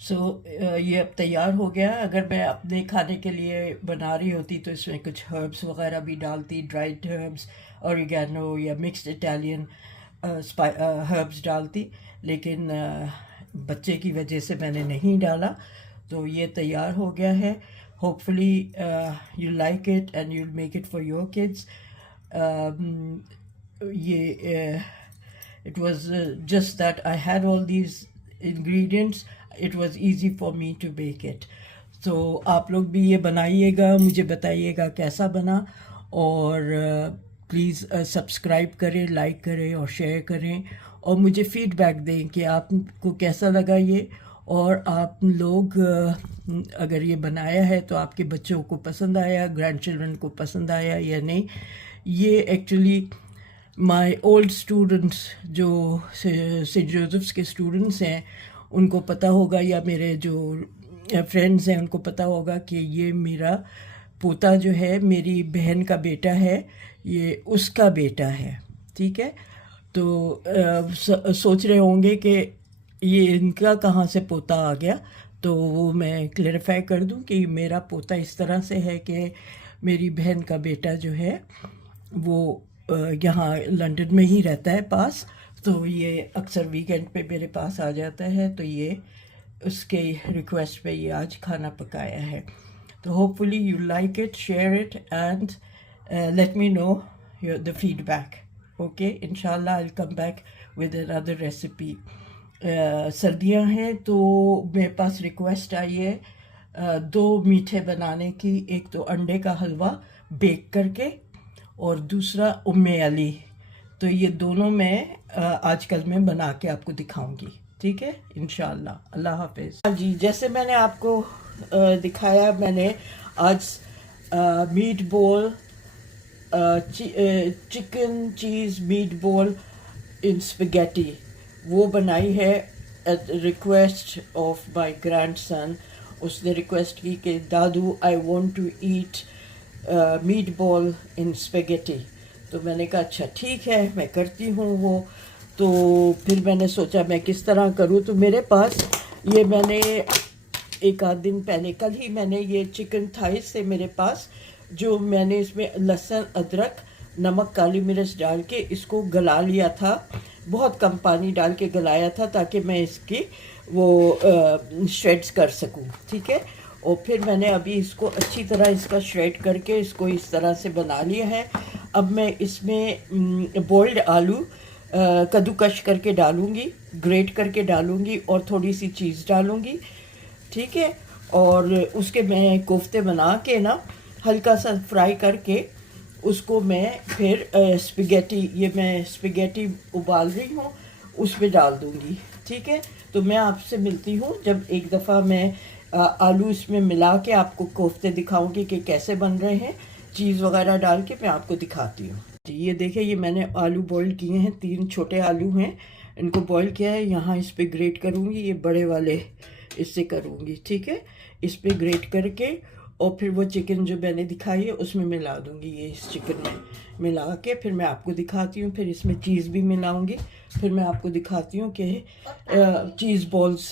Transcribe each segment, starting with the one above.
सो ये अब तैयार हो गया। अगर मैं अपने खाने के लिए बना रही होती तो इसमें कुछ हर्ब्स वगैरह भी डालती, ड्राइड हर्ब्स, ऑरिगेनो या मिक्स्ड इटालियन हर्ब्स डालती, लेकिन बच्चे की वजह से मैंने नहीं डाला। तो ये तैयार हो गया है। Hopefully you like it and you make it for your kids. ये it was just that I had all these ingredients. It was easy for me to bake it. So आप लोग भी ये बनाइएगा, मुझे बताइएगा कैसा बना। और प्लीज़ सब्सक्राइब करें, लाइक करें और शेयर करें, और मुझे फीडबैक दें कि आपको कैसा लगा ये। और आप लोग अगर ये बनाया है तो आपके बच्चों को पसंद आया, ग्रैंड चिल्ड्रन को पसंद आया या नहीं। ये एक्चुअली माय ओल्ड स्टूडेंट्स जो सेंट जोसेफ्स के स्टूडेंट्स हैं उनको पता होगा, या मेरे जो फ्रेंड्स हैं उनको पता होगा कि ये मेरा पोता जो है मेरी बहन का बेटा है, ये उसका बेटा है। ठीक है। तो सोच रहे होंगे कि ये इनका कहाँ से पोता आ गया। तो वो मैं क्लेरिफाई कर दूं कि मेरा पोता इस तरह से है कि मेरी बहन का बेटा जो है वो यहाँ लंदन में ही रहता है पास। तो ये अक्सर वीकेंड पे मेरे पास आ जाता है। तो ये उसके रिक्वेस्ट पे ये आज खाना पकाया है। तो hopefully you like it, share it and let me know the feedback. Okay, इंशाल्लाह I will come back with another recipe. सर्दियाँ हैं तो मेरे पास रिक्वेस्ट आई है दो मीठे बनाने की। एक तो अंडे का हलवा बेक करके, और दूसरा उम्मे अली। तो ये दोनों मैं आजकल मैं बना के आपको दिखाऊंगी। ठीक है, इंशाल्लाह। अल्लाह हाफिज़। हाँ जी, जैसे मैंने आपको दिखाया, मैंने आज meat ball, chicken cheese meat ball in spaghetti वो बनाई है at request of my grandson. उसने रिक्वेस्ट की कि दादू I want to eat meat ball in spaghetti. तो मैंने कहा अच्छा ठीक है, मैं करती हूँ वो। तो फिर मैंने सोचा मैं किस तरह करूँ। तो मेरे पास ये मैंने एक आध दिन पहले, कल ही मैंने ये चिकन थाइस से मेरे पास, जो मैंने इसमें लहसुन, अदरक, नमक, काली मिर्च डाल के इसको गला लिया था। बहुत कम पानी डाल के गलाया था ताकि मैं इसकी वो श्रेड्स कर सकूं। ठीक है। और फिर मैंने अभी इसको अच्छी तरह इसका श्रेड करके इसको इस तरह से बना लिया है। अब मैं इसमें बॉइल्ड आलू कद्दूकश करके डालूंगी, ग्रेट करके डालूंगी, और थोड़ी सी चीज़ डालूंगी। ठीक है। और उसके मैं कोफ्ते बना के ना हल्का सा फ्राई करके उसको मैं फिर स्पेगेटी, ये मैं स्पेगेटी उबाल रही हूँ उसमें डाल दूँगी। ठीक है। तो मैं आपसे मिलती हूँ जब एक दफ़ा मैं आलू इसमें मिला के आपको कोफ्ते दिखाऊंगी कि कैसे बन रहे हैं। चीज़ वगैरह डाल के मैं आपको दिखाती हूँ। ये देखिए, ये मैंने आलू बॉईल किए हैं, 3 छोटे आलू हैं, इनको बॉईल किया है। यहाँ इस पर ग्रेट करूँगी, ये बड़े वाले इससे करूँगी। ठीक है। इस पर ग्रेट करके और फिर वो चिकन जो मैंने दिखाई है उसमें मिला दूँगी। ये इस चिकन में मिला के फिर मैं आपको दिखाती हूँ। फिर इसमें चीज़ भी मिलाऊँगी। फिर मैं आपको दिखाती हूँ कि चीज़ बॉल्स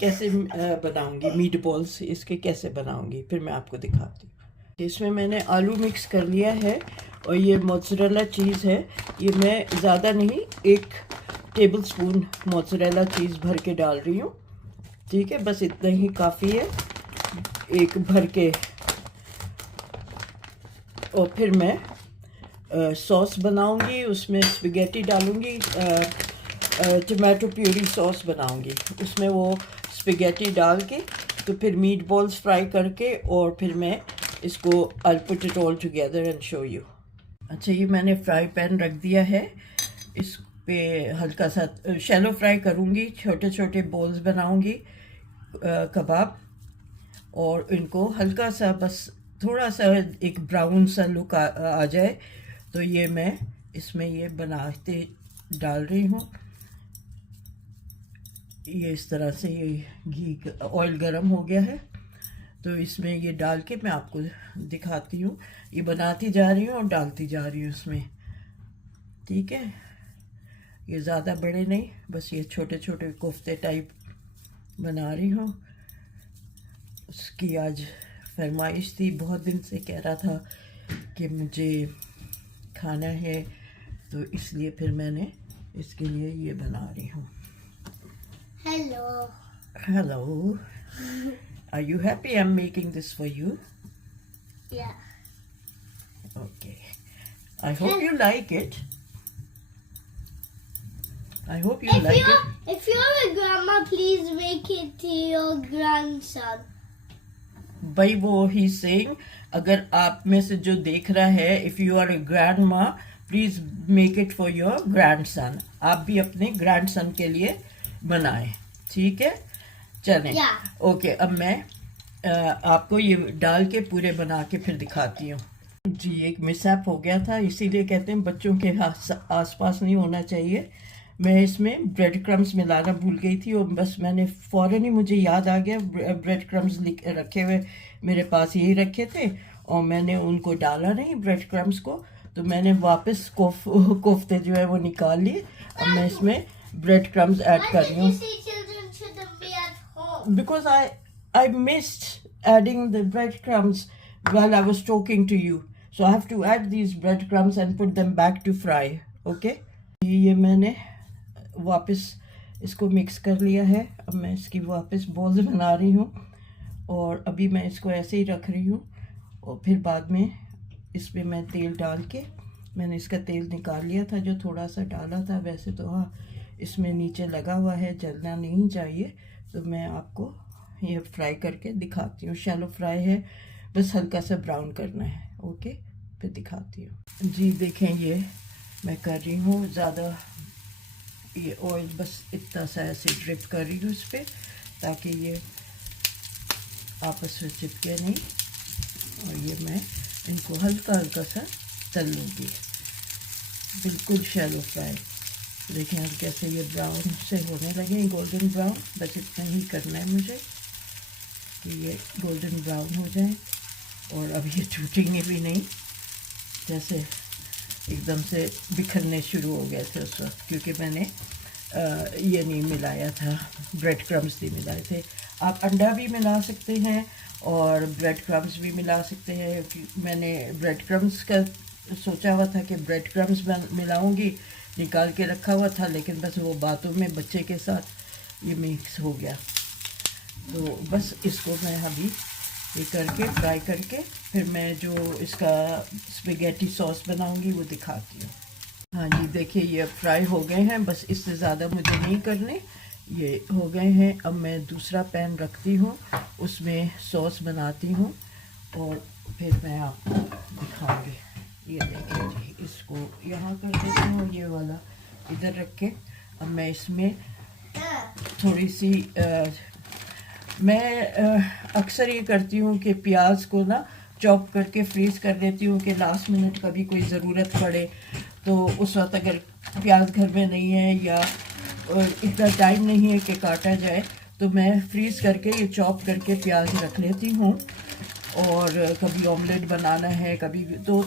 कैसे बनाऊँगी, मीट बॉल्स इसके कैसे बनाऊँगी, फिर मैं आपको दिखाती हूँ। इसमें मैंने आलू मिक्स कर लिया है, और ये मोज़रेला चीज़ है। ये मैं ज़्यादा नहीं, 1 टेबल स्पून मोज़रेला चीज़ भर के डाल रही हूँ। ठीक है, बस इतना ही काफ़ी है, एक भर के। और फिर मैं सॉस बनाऊंगी, उसमें स्पेगेटी डालूंगी, टमाटो प्यूरी सॉस बनाऊंगी, उसमें वो स्पेगेटी डाल के तो फिर मीट बॉल्स फ्राई करके, और फिर मैं इसको I put it all together and show you. अच्छा, ये मैंने फ्राई पैन रख दिया है, इस पे हल्का सा शैलो फ्राई करूँगी, छोटे छोटे बॉल्स बनाऊँगी कबाब, और इनको हल्का सा बस थोड़ा सा एक ब्राउन सा लुक आ जाए तो ये मैं इसमें ये बनाते डाल रही हूँ। ये इस तरह से ये घी ऑयल गरम हो गया है, तो इसमें ये डाल के मैं आपको दिखाती हूँ। ये बनाती जा रही हूँ और डालती जा रही हूँ इसमें। ठीक है, ये ज़्यादा बड़े नहीं, बस ये छोटे छोटे कोफ्ते टाइप बना रही हूँ। उसकी आज फरमाइश थी, बहुत दिन से कह रहा था कि मुझे खाना है, तो इसलिए फिर मैंने इसके लिए ये बना रही हूँ। Hello. Are you happy I'm making this for you? Yeah. Okay. I hope you like it. I hope you like it. If you're a grandma, please make it to your grandson. भाई वो he saying, अगर आप में से जो देख रहा है, if you are a grand माँ, please make it for your grandson. आप भी अपने ग्रैंडसन के लिए बनाएं, ठीक है? चलें। ओके, अब मैं आपको ये डाल के पूरे बना के फिर दिखाती हूँ। जी, एक मिसहैप हो गया था, इसीलिए कहते हैं बच्चों के आसपास नहीं होना चाहिए। मैं इसमें ब्रेड क्रम्स मिलाना भूल गई थी, और बस मैंने फ़ौरन ही मुझे याद आ गया, ब्रेड क्रम्स रखे हुए मेरे पास यही रखे थे, और मैंने उनको डाला नहीं ब्रेड क्रम्स को, तो मैंने वापस कोफ्ते जो है वो निकाल लिए। अब मैं इसमें ब्रेड क्रम्स ऐड कर रही हूँ, because I missed adding the breadcrumbs while I was talking to you. So I have to add these breadcrumbs and put them back to fry. Okay? ये मैंने वापस इसको मिक्स कर लिया है। अब मैं इसकी वापस बॉल्स बना रही हूँ, और अभी मैं इसको ऐसे ही रख रही हूँ, और फिर बाद में इस पर मैं तेल डाल के, मैंने इसका तेल निकाल लिया था जो थोड़ा सा डाला था। वैसे तो हाँ, इसमें नीचे लगा हुआ है, जलना नहीं चाहिए, तो मैं आपको ये फ्राई करके दिखाती हूँ। शैलो फ्राई है, बस हल्का सा ब्राउन करना है। ओके, फिर दिखाती हूँ। जी देखें, ये मैं कर रही हूँ ज़्यादा, ये ऑयल बस इतना सा ऐसे ड्रिप कर रही हूँ इस पर, ताकि ये आपस में चिपके नहीं। और ये मैं इनको हल्का हल्का सा तल लूँगी, बिल्कुल शैलो फ्राई। देखें अब कैसे ये ब्राउन से होने लगे, गोल्डन ब्राउन। बस इतना ही करना है मुझे कि ये गोल्डन ब्राउन हो जाए, और अब ये टूटेंगे भी नहीं, जैसे एकदम से बिखरने शुरू हो गए थे उस वक्त, क्योंकि मैंने ये नहीं मिलाया था, ब्रेड क्रम्स नहीं मिलाए थे। आप अंडा भी मिला सकते हैं और ब्रेड क्रम्स भी मिला सकते हैं। मैंने ब्रेड क्रम्स का सोचा हुआ था कि ब्रेड क्रम्स मिलाऊंगी, निकाल के रखा हुआ था, लेकिन बस वो बातों में बच्चे के साथ ये मिक्स हो गया। तो बस इसको मैं अभी ये करके फ्राई करके फिर मैं जो इसका स्पेगेटी सॉस बनाऊंगी वो दिखाती हूँ। हाँ जी, देखिए ये फ्राई हो गए हैं, बस इससे ज़्यादा मुझे नहीं करने, ये हो गए हैं। अब मैं दूसरा पैन रखती हूँ, उसमें सॉस बनाती हूँ, और फिर मैं आपको दिखाऊंगी। ये देखिए जी, इसको यहाँ कर देती हूँ, ये वाला इधर रख के। अब मैं इसमें थोड़ी सी मैं अक्सर ये करती हूँ कि प्याज को ना चॉप करके फ्रीज़ कर देती हूँ, कि लास्ट मिनट कभी कोई ज़रूरत पड़े तो उस वक्त अगर प्याज घर में नहीं है या इतना टाइम नहीं है कि काटा जाए, तो मैं फ्रीज़ करके ये चॉप करके प्याज रख लेती हूँ। और कभी ऑमलेट बनाना है, कभी तो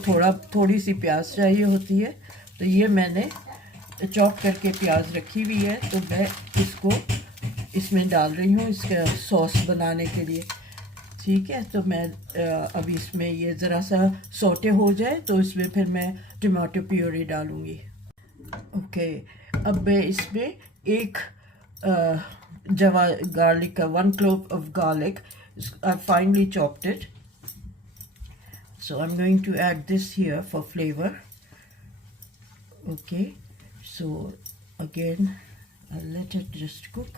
थोड़ी सी प्याज चाहिए होती है, तो ये मैंने चॉप करके प्याज रखी हुई है, तो मैं इसको इसमें डाल रही हूँ इसका सॉस बनाने के लिए। ठीक है, तो मैं अभी इसमें ये ज़रा सा सौटे हो जाए तो इसमें फिर मैं टमाटो प्यूरी डालूँगी। ओके, अब मैं इसमें एक जवा गार्लिक का 1 clove of garlic, I finely chopped it, so I'm going to add this here for flavor. Okay, so again I'll let it just cook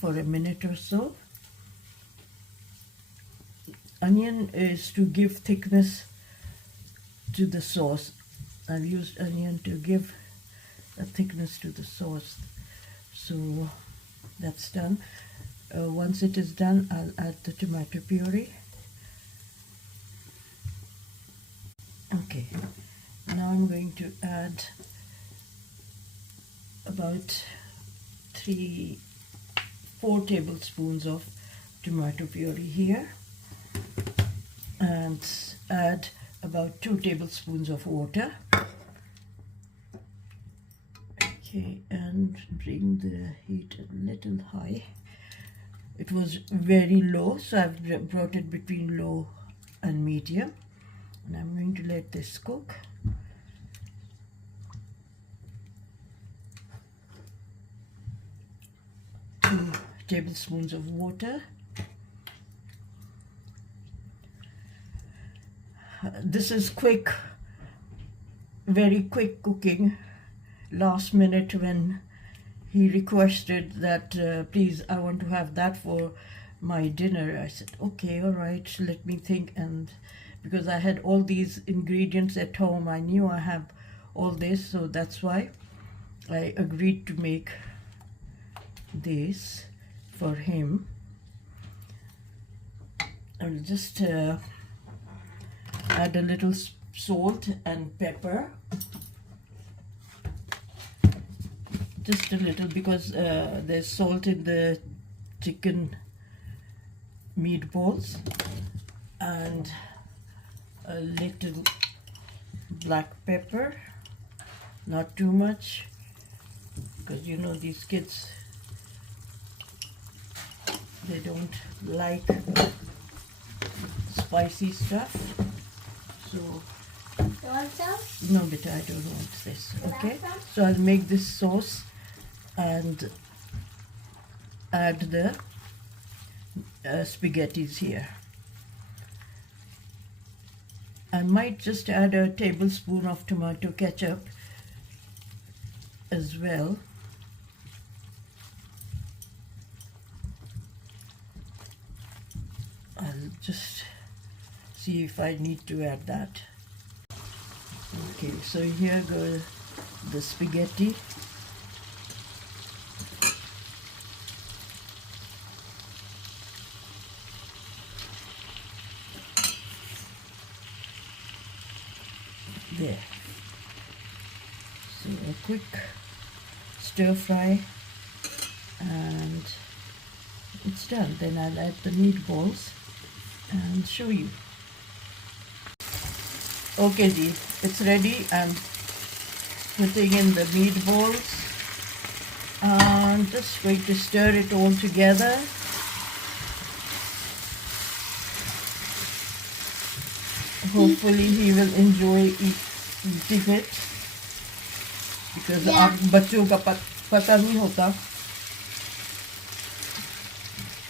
for a minute or so. Onion is to give thickness to the sauce. I've used onion to give a thickness to the sauce. So that's done. Once it is done, I'll add the tomato puree. Okay, now I'm going to add about 4 tablespoons of tomato puree here, and add about 2 tablespoons of water. Okay, and to bring the heat a little high. It was very low, so I've brought it between low and medium. And I'm going to let this cook. 2 tablespoons of water. This is quick, very quick cooking. Last minute when he requested that, please, I want to have that for my dinner. I said, okay, all right, let me think. And because I had all these ingredients at home, I knew I have all this, so that's why I agreed to make this for him. I'll just add a little salt and pepper. Just a little, because there's salt in the chicken meatballs, and a little black pepper, not too much, because you know these kids, they don't like spicy stuff. So You want some? no, beta, I don't want this. Okay, so I'll make this sauce and add the spaghettis here. I might just add a tablespoon of tomato ketchup as well. I'll just see if I need to add that. Okay, so here go the spaghetti. There. So a quick stir fry and it's done. Then I'll add the meatballs and show you. Okay, Ji, it's ready. I'm putting in the meatballs and just going to stir it all together. Hopefully he will enjoy eating it, because आप बच्चों का पता नहीं होता,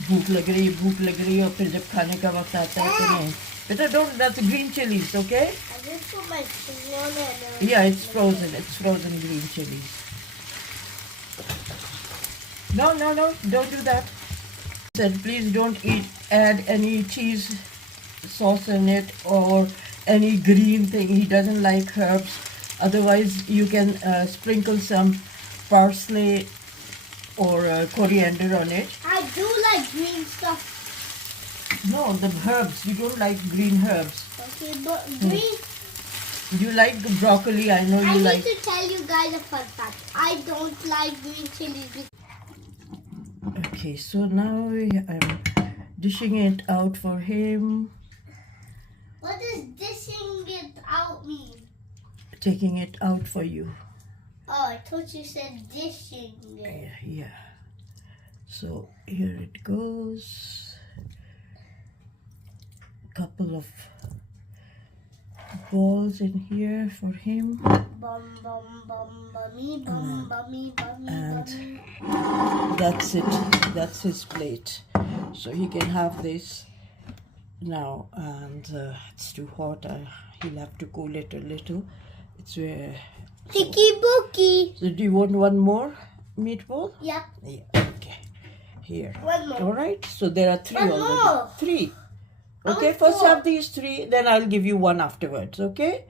भूख लग रही है और फिर जब खाने का वक्त आता है तो नहीं. Better don't, that's green chilies, okay? I just put my banana. Yeah, it's frozen green chilies. No, don't do that. Said please don't add any cheese sauce in it or any green thing. He doesn't like herbs. Otherwise you can sprinkle some parsley or coriander on it. I do like green stuff. No, the herbs. You don't like green herbs. Okay, but green. You like broccoli. I know I you need like. to tell you guys a fun fact. I don't like green chilies. Okay, so now I'm dishing it out for him. What does dishing it out mean? Taking it out for you. Oh, I thought you said dishing it. Yeah. So here it goes. Couple of balls in here for him. Bum bum bum bummy bum bummy bummy And bummy. that's it. That's his plate. So he can have this now. And it's too hot. He'll have to cool it a little. It's Ticky bookie. So do you want one more meatball? Yep. Yeah. Okay. Here. One more. All right. So there are 3 One already. more. 3. I Okay. want First 4. have these 3. Then I'll give you one afterwards. Okay.